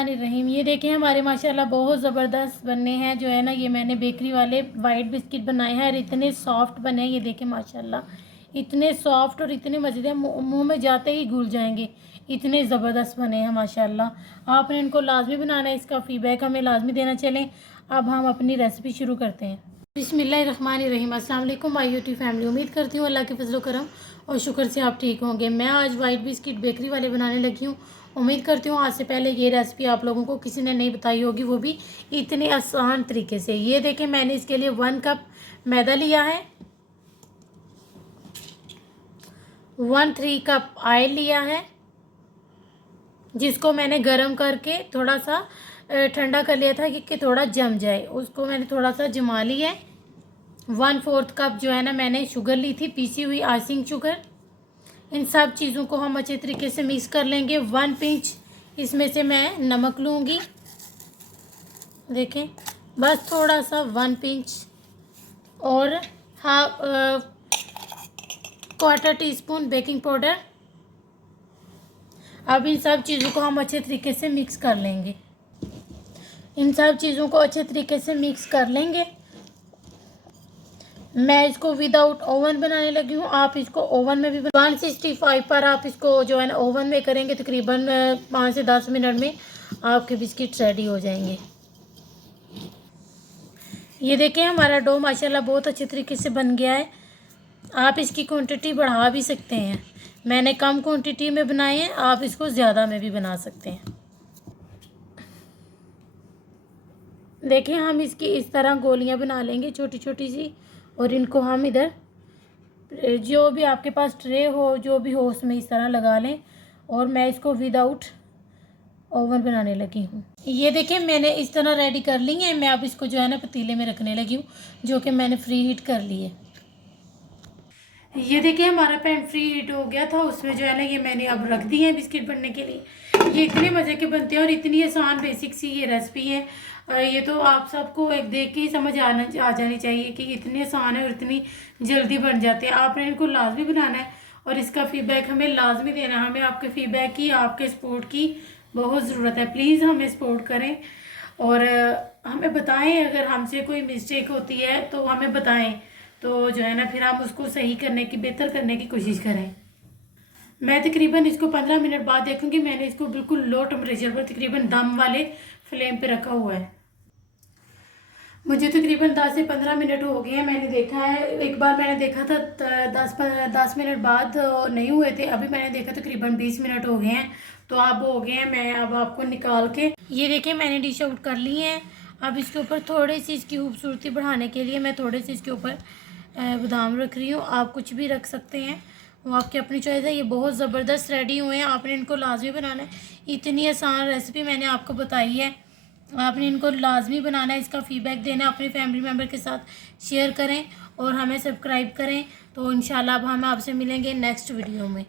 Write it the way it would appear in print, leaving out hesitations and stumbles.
बिस्मिल्लाहिर्रहमानिर्रहीम। ये देखें हमारे माशाल्लाह बहुत ज़बरदस्त बने हैं। जो है ना, ये मैंने बेकरी वाले वाइट बिस्किट बनाए हैं और इतने सॉफ्ट बने हैं। ये देखें माशाल्लाह इतने सॉफ्ट और इतने मज़ेदार, मुंह में जाते ही घुल जाएंगे, इतने ज़बरदस्त बने हैं माशाल्लाह। आपने इनको लाजमी बनाना है, इसका फीडबैक हमें लाजमी देना। चलें अब हम अपनी रेसिपी शुरू करते हैं। बिस्मिल्लाहिर्रहमानिर्रहीम। अस्सलाम वालेकुम माय यूट्यूब फैमिली। उम्मीद करती हूँ अल्लाह के फजल करम और शुक्र से आप ठीक होंगे। मैं आज वाइट बिस्किट बेकरी वाले बनाने लगी हूँ। उम्मीद करती हूँ आज से पहले ये रेसिपी आप लोगों को किसी ने नहीं बताई होगी, वो भी इतने आसान तरीके से। ये देखें मैंने इसके लिए 1 कप मैदा लिया है, 1/3 कप ऑयल लिया है, जिसको मैंने गर्म करके थोड़ा सा ठंडा कर लिया था कि थोड़ा जम जाए। उसको मैंने थोड़ा सा जमा लिया है। 1/4 कप जो है ना मैंने शुगर ली थी, पीसी हुई आइसिंग शुगर। इन सब चीज़ों को हम अच्छे तरीके से मिक्स कर लेंगे। 1 पिंच इसमें से मैं नमक लूँगी। देखें बस थोड़ा सा 1 पिंच, और half quarter teaspoon baking powder. अब इन सब चीज़ों को हम अच्छे तरीके से मिक्स कर लेंगे। इन सब चीज़ों को अच्छे तरीके से मिक्स कर लेंगे। मैं इसको विदाउट ओवन बनाने लगी हूँ। आप इसको ओवन में भी 165 पर आप इसको जो है ना ओवन में करेंगे, तकरीबन 5 से 10 मिनट में आपके बिस्किट रेडी हो जाएंगे। ये देखें हमारा डो माशाल्लाह बहुत अच्छे तरीके से बन गया है। आप इसकी क्वांटिटी बढ़ा भी सकते हैं। मैंने कम क्वांटिटी में बनाए हैं, आप इसको ज़्यादा में भी बना सकते हैं। देखें हम इसकी इस तरह गोलियां बना लेंगे छोटी छोटी सी, और इनको हम इधर जो भी आपके पास ट्रे हो, जो भी हो, उसमें इस तरह लगा लें। और मैं इसको विदाउट ओवन बनाने लगी हूँ। ये देखें मैंने इस तरह रेडी कर ली है। मैं अब इसको जो है ना पतीले में रखने लगी हूँ, जो कि मैंने फ्री हीट कर ली है। ये देखिए हमारा पैन फ्री हीट हो गया था, उसमें जो है ना ये मैंने अब रख दी है बिस्किट बनने के लिए। ये इतने मज़े के बनते हैं और इतनी आसान बेसिक सी ये रेसिपी है। ये तो आप सबको एक देख के ही समझ आ जानी चाहिए कि इतने आसान है और इतनी जल्दी बन जाते हैं। आपने इनको लाजमी बनाना है और इसका फीडबैक हमें लाजमी देना है। हमें आपके फीडबैक की, आपके सपोर्ट की बहुत ज़रूरत है। प्लीज़ हमें सपोर्ट करें और हमें बताएं अगर हमसे कोई मिस्टेक होती है तो हमें बताएं, तो जो है ना फिर हम उसको सही करने की, बेहतर करने की कोशिश करें। मैं तकरीबन इसको 15 मिनट बाद देखूंगी। मैंने इसको बिल्कुल लो टेम्परेचर पर तकरीबन दम वाले फ्लेम पे रखा हुआ है। मुझे तकरीबन 10 से 15 मिनट हो गए हैं। मैंने देखा है, एक बार मैंने देखा था 10 मिनट बाद नहीं हुए थे। अभी मैंने देखा तकरीबन 20 मिनट हो गए हैं, तो अब हो गए हैं। मैं अब आपको निकाल के ये देखिए मैंने डिश आउट कर ली है। अब इसके ऊपर थोड़ी सी इसकी खूबसूरती बढ़ाने के लिए मैं थोड़े से इसके ऊपर बादाम रख रही हूँ। आप कुछ भी रख सकते हैं, वो आपकी अपनी चॉइस है। ये बहुत ज़बरदस्त रेडी हुए हैं। आपने इनको लाजमी बनाना है। इतनी आसान रेसिपी मैंने आपको बताई है, आपने इनको लाजमी बनाना है। इसका फीडबैक देना है, अपने फैमिली मेम्बर के साथ शेयर करें और हमें सब्सक्राइब करें। तो इंशाल्लाह अब हम आपसे मिलेंगे नेक्स्ट वीडियो में।